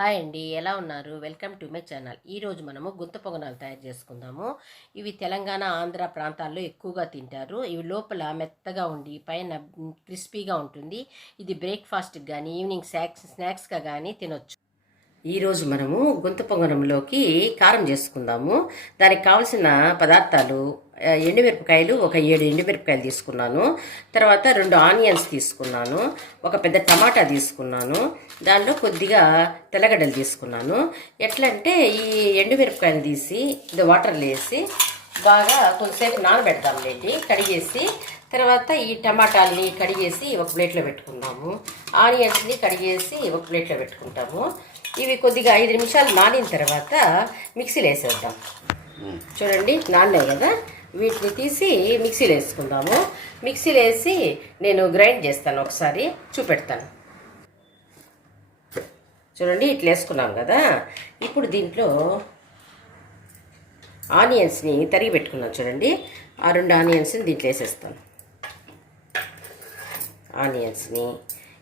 Hi అండి, ఎలా ఉన్నారు? Welcome to my channel. ఈరోజు మనము గుంత పొంగనాలు తయారు చేసుకుందాము. ఇవి తెలంగాణ, ఆంధ్ర ప్రాంతాల్లో ఎక్కువగా తింటారు. ఇవి లోపల మెత్తగా ఉండి పైన క్రిస్పీగా ఉంటుంది. ఇది బ్రేక్ఫాస్ట్కి కానీ ఈవినింగ్ స్నాక్స్గా కానీ తినొచ్చు. ఈరోజు మనము గుంత పొంగనంలోకి కారం చేసుకుందాము. దానికి కావలసిన పదార్థాలు: ఎండుమిరపకాయలు ఒక 7 ఎండుమిరపకాయలు తీసుకున్నాను. తర్వాత 2 ఆనియన్స్ తీసుకున్నాను. ఒక పెద్ద టమాటా తీసుకున్నాను. దానిలో కొద్దిగా తెల్లగడ్డలు తీసుకున్నాను. ఎట్లా అంటే ఈ ఎండుమిరపకాయలు తీసి ఇది వాటర్లో వేసి బాగా కొంతసేపు నానబెడతాంలేండి, కడిగేసి. తర్వాత ఈ టమాటాలని కడిగేసి ఒక ప్లేట్లో పెట్టుకుందాము. ఆనియన్స్ని కడిగేసి ఒక ప్లేట్లో పెట్టుకుంటాము. ఇవి కొద్దిగా 5 నిమిషాలు నానిన తర్వాత మిక్సీలో వేసేద్దాం. చూడండి, నాన్నాయి కదా, వీటిని తీసి మిక్సీలో వేసుకుందాము. మిక్సీలో వేసి నేను గ్రైండ్ చేస్తాను, ఒకసారి చూపెడతాను. చూడండి, ఇట్లా వేసుకున్నాం కదా. ఇప్పుడు దీంట్లో ఆనియన్స్ని తరిగి పెట్టుకున్నాను. చూడండి, ఆ 2 ఆనియన్స్ని దీంట్లో వేసేస్తాను. ఆనియన్స్ని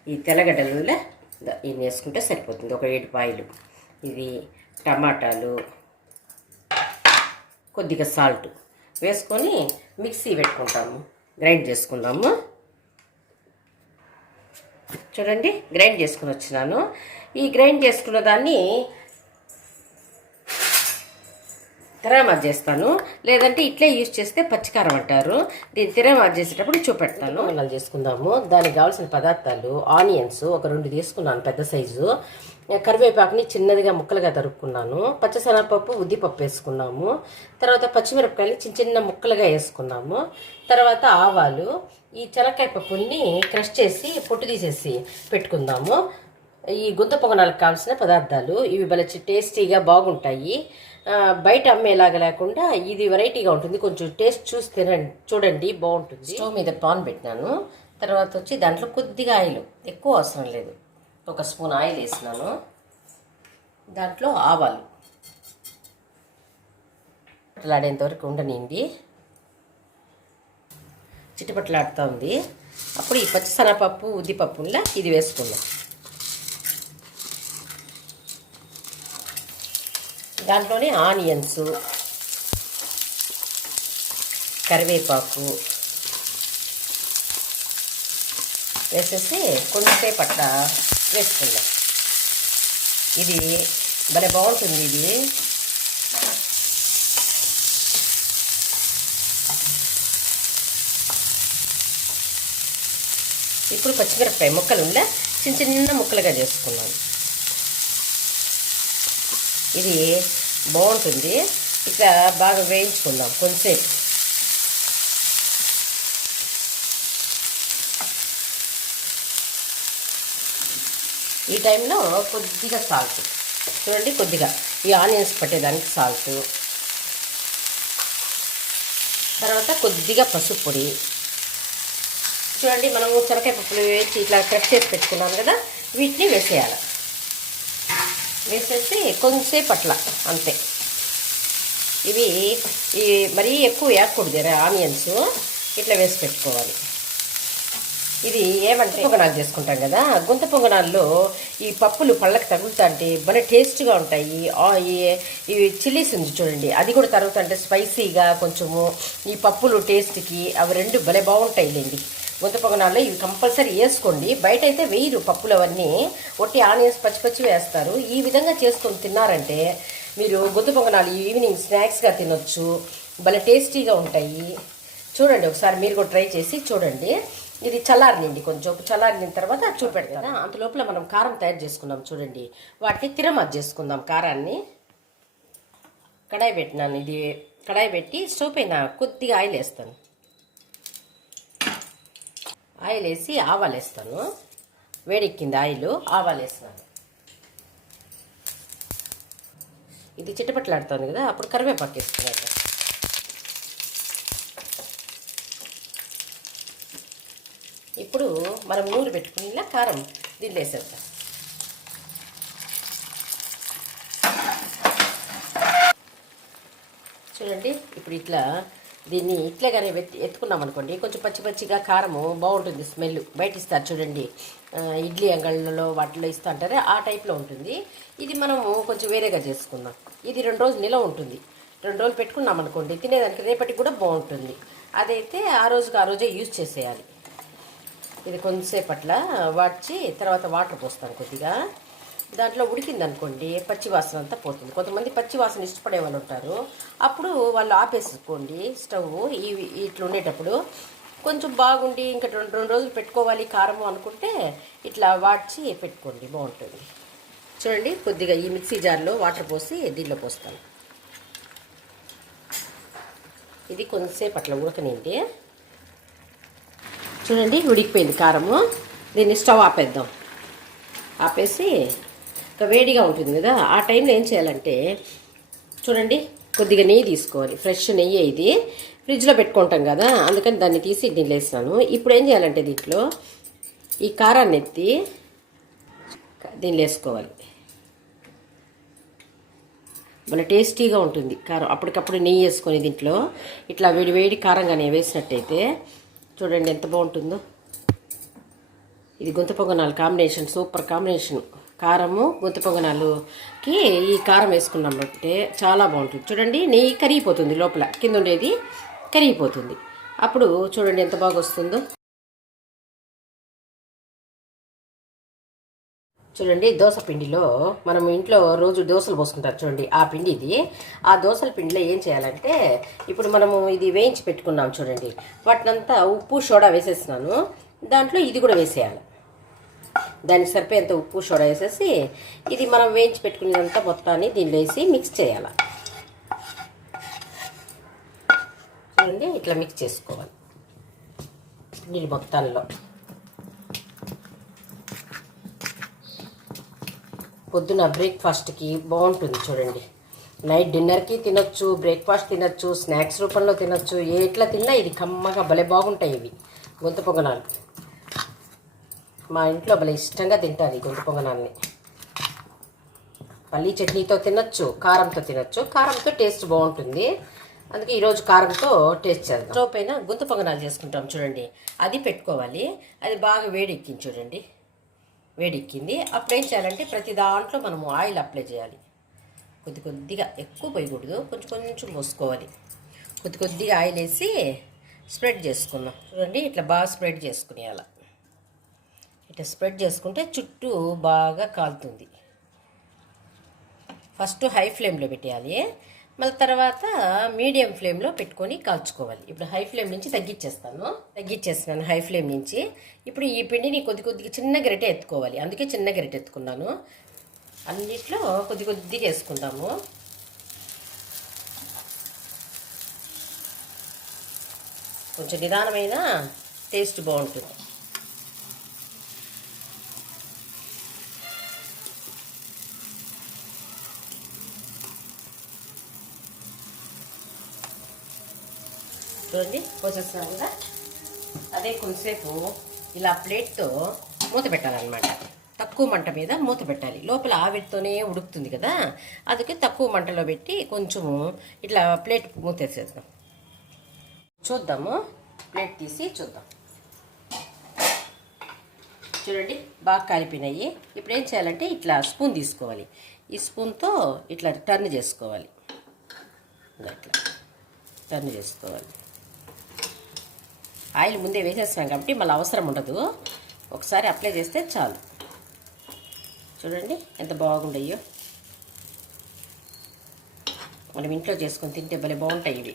ఈ తెల్లగడ్డలలో ఇన్ని వేసుకుంటే సరిపోతుంది. ఒక 7 పాయలు. ఇది టమాటాలు, కొద్దిగా సాల్ట్ వేసుకొని మిక్సీ పెట్టుకుంటాము, గ్రైండ్ చేసుకుందాము. చూడండి, గ్రైండ్ చేసుకుని వచ్చినాను. ఈ గ్రైండ్ చేసుకున్న దాన్ని తిరగమాత చేస్తాను, లేదంటే ఇట్లే యూజ్ చేస్తే పచ్చికారం అంటారు. దీన్ని తిరగమాత చేసేటప్పుడు చూపెడతాను. అలా చేసుకుందాము. దానికి కావాల్సిన పదార్థాలు: ఆనియన్స్ ఒక 2 తీసుకున్నాను, పెద్ద సైజు. కరివేపాకుని చిన్నదిగా ముక్కలుగా తరుక్కున్నాను. పచ్చశనగపప్పు, ఉద్దిపప్పు వేసుకున్నాము. తర్వాత పచ్చిమిరపకాయలు చిన్న చిన్న ముక్కలుగా వేసుకున్నాము. తర్వాత ఆవాలు, ఈ చెనక్కాయ పప్పుని క్రష్ చేసి పొట్టు తీసేసి పెట్టుకుందాము. ఈ గుంత పొంగనాలకు కావాల్సిన పదార్థాలు ఇవి. భలే టేస్టీగా బాగుంటాయి. బయట అమ్మేలాగా లేకుండా ఇది వెరైటీగా ఉంటుంది. కొంచెం టేస్ట్ చూసి తినండి, చూడండి, బాగుంటుంది. స్టవ్ మీద పాన్ పెట్టినాను. తర్వాత వచ్చి దాంట్లో కొద్దిగా ఆయిల్, ఎక్కువ అవసరం లేదు, 1 స్పూన్ ఆయిల్ వేసినాను. దాంట్లో ఆవాలు చిటపట్లాడేంత వరకు ఉండనిండి. చిటపట్లాడుతూ ఉంది. అప్పుడు ఈ పచ్చిశనగపప్పు, ఉద్దిపప్పులా ఇది వేసుకుందాం. దాంట్లోనే ఆనియన్స్, కరివేపాకు వేసేసి కొంచెంసేపు అట్లా వేసుకుందాం. ఇది భలే బాగుంటుంది. ఇది ఇప్పుడు పచ్చిమిరపకాయ ముక్కలు చిన్న చిన్న ముక్కలుగా చేసుకున్నాను. ఇది బాగుంటుంది. ఇట్లా బాగా వేయించుకుందాం కొంచెంసేపు. ఈ టైంలో కొద్దిగా సాల్ట్, చూడండి, కొద్దిగా ఈ ఆనియన్స్ పట్టేదానికి సాల్ట్. తర్వాత కొద్దిగా పసుపు పొడి. చూడండి, మనము చెనక్కాయ పప్పులు వేసి ఇట్లా క్రష్ చేసి పెట్టుకున్నాం కదా, వీటిని వేసేయాలి. వేసేసి కొంచెంసేపు అట్లా, అంతే. ఇవి మరీ ఎక్కువ వేయకూడదు, ఆనియన్స్ ఇట్లా వేసి పెట్టుకోవాలి. ఇది ఏమంటే పొంగనాలు చేసుకుంటాం కదా, గుంత పొంగనాల్లో ఈ పప్పులు పళ్ళకి తగులుతుంటే భలే టేస్ట్గా ఉంటాయి. ఇవి చిల్లీస్ ఉంది చూడండి, అది కూడా తరుగుతుంటే స్పైసీగా కొంచెము ఈ పప్పులు టేస్ట్కి అవి 2 భలే బాగుంటాయిలేండి. గుంత పొంగనాల్లో ఇవి కంపల్సరీ వేసుకోండి. బయట అయితే వేయరు పప్పులు, అవన్నీ ఒట్టి ఆనియన్స్ పచ్చి వేస్తారు. ఈ విధంగా చేసుకొని తిన్నారంటే మీరు గుంత పొంగనాలు ఈవినింగ్ స్నాక్స్గా తినొచ్చు, భలే టేస్టీగా ఉంటాయి. చూడండి, ఒకసారి మీరు కూడా ట్రై చేసి చూడండి. ఇది చల్లారినండి, కొంచెం చల్లారిన తర్వాత చూపెడతాను. అంత లోపల మనం కారం తయారు చేసుకుందాం. చూడండి, వాటిని తిరగమాత చేసుకుందాం. కారాన్ని కడాయి పెట్టినాను. ఇది కడాయి పెట్టి స్టవ్ పైన కొద్దిగా ఆయిల్ వేస్తాను. ఆయిల్ వేసి ఆవాలు వేస్తాను. వేడెక్కింది ఆయిల్, ఆవాలు వేస్తాను. ఇది చిటపట్లాడుతుంది కదా, అప్పుడు కరివేపాకు వేసుకున్నాక ఇప్పుడు మనం నూనె పెట్టుకుని ఇలా కారం దీంట్లో వేసేద్దాం. చూడండి, ఇప్పుడు ఇట్లా దీన్ని ఇట్లేగానే ఎత్తుకున్నాం అనుకోండి, కొంచెం పచ్చి పచ్చిగా కారము బాగుంటుంది, స్మెల్ బయట ఇస్తారు చూడండి, ఇడ్లీ అంగళ్ళలో వాటిలో ఇస్తూ అంటారే ఆ టైప్లో ఉంటుంది. ఇది మనము కొంచెం వేరేగా చేసుకుందాం. ఇది 2 రోజులు నిలవ ఉంటుంది. 2 రోజులు పెట్టుకున్నాం అనుకోండి, తినేదానికి రేపటికి కూడా బాగుంటుంది. అదైతే ఆ రోజుకి ఆ రోజే యూజ్ చేసేయాలి. ఇది కొంచెంసేపు అట్లా వాడ్చి తర్వాత వాటర్ పోస్తాను కొద్దిగా. దాంట్లో ఉడికిందనుకోండి పచ్చి వాసన అంతా పోతుంది. కొంతమంది పచ్చి వాసన ఇష్టపడే వాళ్ళు ఉంటారు. అప్పుడు వాళ్ళు ఆపేసుకోండి స్టవ్. ఇట్లా ఉండేటప్పుడు కొంచెం బాగుండి ఇంకా 2 రోజులు పెట్టుకోవాలి కారము అనుకుంటే ఇట్లా వాడ్చి పెట్టుకోండి, బాగుంటుంది. చూడండి, కొద్దిగా ఈ మిక్సీ జార్లో వాటర్ పోసి దీనిలో పోస్తాను. ఇది కొంచెంసేపు అట్లా ఉడకనింటి. చూడండి, ఉడికిపోయింది కారము. దీన్ని స్టవ్ ఆపేద్దాం. ఆపేసి ఇంకా వేడిగా ఉంటుంది కదా, ఆ టైంలో ఏం చేయాలంటే చూడండి, కొద్దిగా నెయ్యి తీసుకోవాలి. ఫ్రెష్ నెయ్యి ఇది ఫ్రిడ్జ్లో పెట్టుకుంటాం కదా, అందుకని దాన్ని తీసి దీనిలో వేస్తాను. ఇప్పుడు ఏం చేయాలంటే దీంట్లో ఈ కారాన్ని ఎత్తి దీనిలో వేసుకోవాలి. మన టేస్టీగా ఉంటుంది కారం. అప్పటికప్పుడు నెయ్యి వేసుకొని దీంట్లో ఇట్లా వేడి వేడి కారంగానే వేసినట్టయితే చూడండి ఎంత బాగుంటుందో. ఇది గుంత పొంగనాలు కాంబినేషన్, సూపర్ కాంబినేషన్. కారము గుంత పొంగనాలుకి ఈ కారం వేసుకున్నామంటే చాలా బాగుంటుంది. చూడండి, నెయ్యి కరిగిపోతుంది, లోపల కింద ఉండేది కరిగిపోతుంది. అప్పుడు చూడండి ఎంత బాగా వస్తుందో. చూడండి, దోశ పిండిలో మనం ఇంట్లో రోజు దోశలు పోసుకుంటారు చూడండి, ఆ పిండి ఇది. ఆ దోశల పిండిలో ఏం చేయాలంటే ఇప్పుడు మనము ఇది వేయించి పెట్టుకున్నాం చూడండి, వాటినంతా ఉప్పు సోడా వేసేసినాను. దాంట్లో ఇది కూడా వేసేయాలి. దానికి సరిపోయేంత ఉప్పు సోడా వేసేసి ఇది మనం వేయించి పెట్టుకునేదంతా మొత్తాన్ని దీనిలో వేసి మిక్స్ చేయాలి. చూడండి, ఇట్లా మిక్స్ చేసుకోవాలి నీళ్ళు మొత్తంలో. పొద్దున బ్రేక్ఫాస్ట్కి బాగుంటుంది చూడండి. నైట్ డిన్నర్కి తినొచ్చు, బ్రేక్ఫాస్ట్ తినొచ్చు, స్నాక్స్ రూపంలో తినొచ్చు. ఎట్లా తిన్నా ఇది కమ్మగా భలే బాగుంటాయి ఇవి గుంత పొంగనాలు. మా ఇంట్లో భలే ఇష్టంగా తింటారు ఈ గుంత పొంగనాల్ని. పల్లీ చట్నీతో తినొచ్చు, కారంతో తినొచ్చు. కారంతో టేస్ట్ బాగుంటుంది, అందుకే ఈరోజు కారంతో టేస్ట్ చేద్దాం. స్టవ్ పైన గుంత పొంగనాలు చేసుకుంటాం చూడండి, అది పెట్టుకోవాలి. అది బాగా వేడెక్కింది చూడండి, వేడెక్కింది. అప్పుడు ఏం చేయాలంటే ప్రతి దాంట్లో మనము ఆయిల్ అప్లై చేయాలి. కొద్దిగా ఎక్కువ పోయకూడదు, కొంచెం కొంచెం పోసుకోవాలి. కొద్దిగా ఆయిల్ వేసి స్ప్రెడ్ చేసుకుందాం. చూడండి, ఇట్లా బాగా స్ప్రెడ్ చేసుకునేయాలి. ఇట్లా స్ప్రెడ్ చేసుకుంటే చుట్టూ బాగా కాలుతుంది. ఫస్ట్ హై ఫ్లేమ్లో పెట్టేయాలి, మళ్ళీ తర్వాత మీడియం ఫ్లేమ్లో పెట్టుకొని కాల్చుకోవాలి. ఇప్పుడు హై ఫ్లేమ్ నుంచి తగ్గించేస్తున్నాను హై ఫ్లేమ్ నుంచి. ఇప్పుడు ఈ పిండిని కొద్దిగా చిన్న గరిటె ఎత్తుకోవాలి, అందుకే చిన్న గరిటె ఎత్తుకున్నాను. అన్నిట్లో కొద్దిగా వేసుకుంటాము. కొంచెం నిదానమైన టేస్ట్ బాగుంటుంది. చూడండి, పోసేస్తున్నాను కదా. అదే కొంచెంసేపు ఇలా ప్లేట్తో మూత పెట్టాలన్నమాట. తక్కువ మంట మీద మూత పెట్టాలి. లోపల ఆవిరితోనే ఉడుకుతుంది కదా, అందుకే తక్కువ మంటలో పెట్టి కొంచెము ఇట్లా ప్లేట్ మూతేసేద్దాం. చూద్దాము, ప్లేట్ తీసి చూద్దాం. చూడండి, బాగా కాలిపోయినాయి. ఇప్పుడు ఏం చేయాలంటే ఇట్లా స్పూన్ తీసుకోవాలి. ఈ స్పూన్తో ఇట్లా టర్న్ చేసుకోవాలి. ఇట్లా టర్న్ చేసుకోవాలి. ఆయిల్ ముందే వేసేస్తున్నాం కాబట్టి మళ్ళీ అవసరం ఉండదు, ఒకసారి అప్లై చేస్తే చాలు. చూడండి ఎంత బాగుండయో. మనం ఇంట్లో చేసుకొని తింటే భలే బాగుంటాయి ఇవి.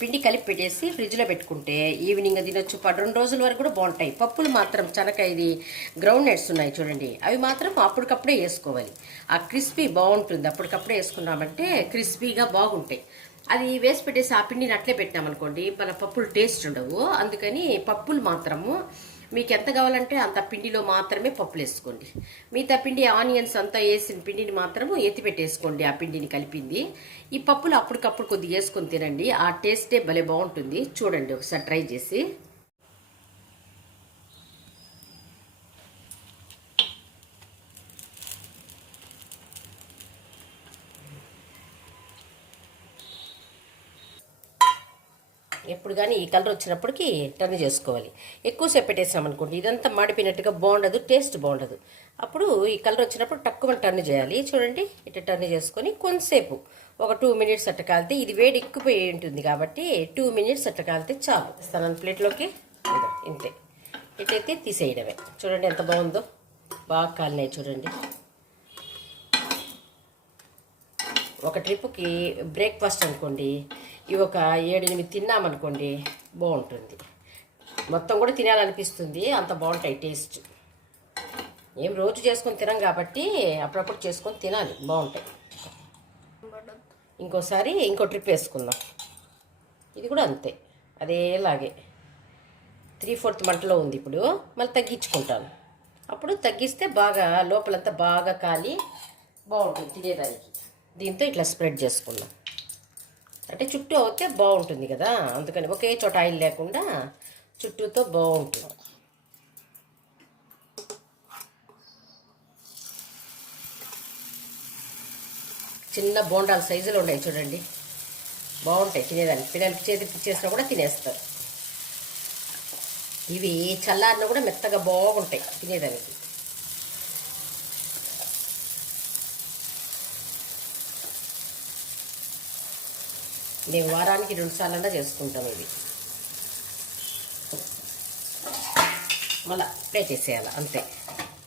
పిండి కలిపి పెట్టేసి ఫ్రిడ్జ్లో పెట్టుకుంటే ఈవినింగ్ తినొచ్చు, 2 రోజుల వరకు కూడా బాగుంటాయి. పప్పులు మాత్రం ఇది గ్రౌండ్ నట్స్ ఉన్నాయి చూడండి, అవి మాత్రం అప్పటికప్పుడే వేసుకోవాలి. ఆ క్రిస్పీ బాగుంటుంది, అప్పటికప్పుడే వేసుకున్నామంటే క్రిస్పీగా బాగుంటాయి. అది వేసి పెట్టేసి ఆ పిండిని అట్లే పెట్టామనుకోండి మన పప్పులు టేస్ట్ ఉండవు. అందుకని పప్పులు మాత్రము మీకు ఎంత కావాలంటే అంత పిండిలో మాత్రమే పప్పులు వేసుకోండి. మిగతా పిండి ఆనియన్స్ అంతా వేసిన పిండిని మాత్రము ఎత్తి పెట్టేసుకోండి. ఆ పిండిని కలిపింది ఈ పప్పులు అప్పటికప్పుడు కొద్దిగా వేసుకొని తినండి, ఆ టేస్టే భలే బాగుంటుంది. చూడండి ఒకసారి ట్రై చేసి. ఎప్పుడు కానీ ఈ కలర్ వచ్చినప్పటికీ టర్న్ చేసుకోవాలి. ఎక్కువసేపు పెట్టేసామనుకోండి ఇదంతా మాడిపోయినట్టుగా బాగుండదు, టేస్ట్ బాగుండదు. అప్పుడు ఈ కలర్ వచ్చినప్పుడు తక్కువ టర్న్ చేయాలి. చూడండి ఇట్లా టర్న్ చేసుకొని కొంతసేపు ఒక 2 మినిట్స్ అట్ట కాలితే, ఇది వేడి ఎక్కువపోయి ఉంటుంది కాబట్టి 2 మినిట్స్ అట్ట కాలితే చాలు. ఇస్తాను ప్లేట్లోకి. ఇంతే, ఇట్లయితే తీసేయడమే. చూడండి ఎంత బాగుందో, బాగా కాలినాయి చూడండి. ఒక ట్రిప్కి బ్రేక్ఫాస్ట్ అనుకోండి, ఇవి ఒక 7-8 తిన్నామనుకోండి బాగుంటుంది. మొత్తం కూడా తినాలనిపిస్తుంది, అంత బాగుంటాయి టేస్ట్. ఏం రోజు చేసుకొని తినం కాబట్టి అప్పుడప్పుడు చేసుకొని తినాలి, బాగుంటాయి. ఇంకోసారి ఇంకో ట్రిప్ వేసుకుందాం. ఇది కూడా అంతే, అదేలాగే 3/4 మంటలో ఉంది. ఇప్పుడు మళ్ళీ తగ్గించుకుంటాను. అప్పుడు తగ్గిస్తే బాగా లోపలంతా బాగా కాలి బాగుంటుంది తినేదానికి. దీంతో ఇట్లా స్ప్రెడ్ చేసుకుందాం. అంటే చుట్టూ అవుతే బాగుంటుంది కదా, అందుకని ఒకే చోట ఆయిల్ లేకుండా చుట్టూతో బాగుంటుంది. చిన్న బోండాల సైజులో ఉన్నాయి చూడండి, బాగుంటాయి తినేదానికి. పిల్లలకి చేతికి చేసినా కూడా తినేస్తారు. ఇవి చల్లారిన కూడా మెత్తగా బాగుంటాయి తినేదానికి. మేము వారానికి 2 సార్లన్నా చేసుకుంటాం ఇవి. మళ్ళీ ప్లేట్ వేసేయాలి, అంతే.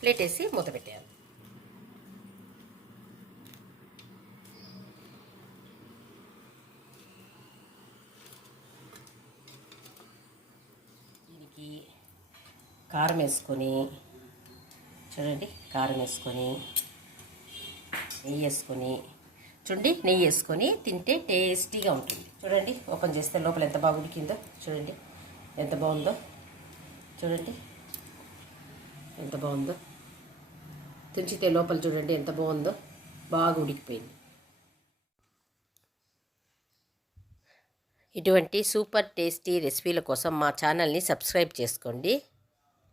ప్లేట్ వేసి మూత పెట్టేయాలి. దీనికి కారం వేసుకొని చూడండి, కారం వేసుకొని నెయ్యి వేసుకొని చూడండి, నెయ్యి వేసుకొని తింటే టేస్టీగా ఉంటుంది. చూడండి ఓపెన్ చేస్తే లోపల ఎంత బాగా ఉడికిందో చూడండి, ఎంత బాగుందో చూడండి, ఎంత బాగుందో. తుంచితే లోపల చూడండి ఎంత బాగుందో, బాగా ఉడికిపోయింది. ఇటువంటి సూపర్ టేస్టీ రెసిపీల కోసం మా ఛానల్ని సబ్స్క్రైబ్ చేసుకోండి.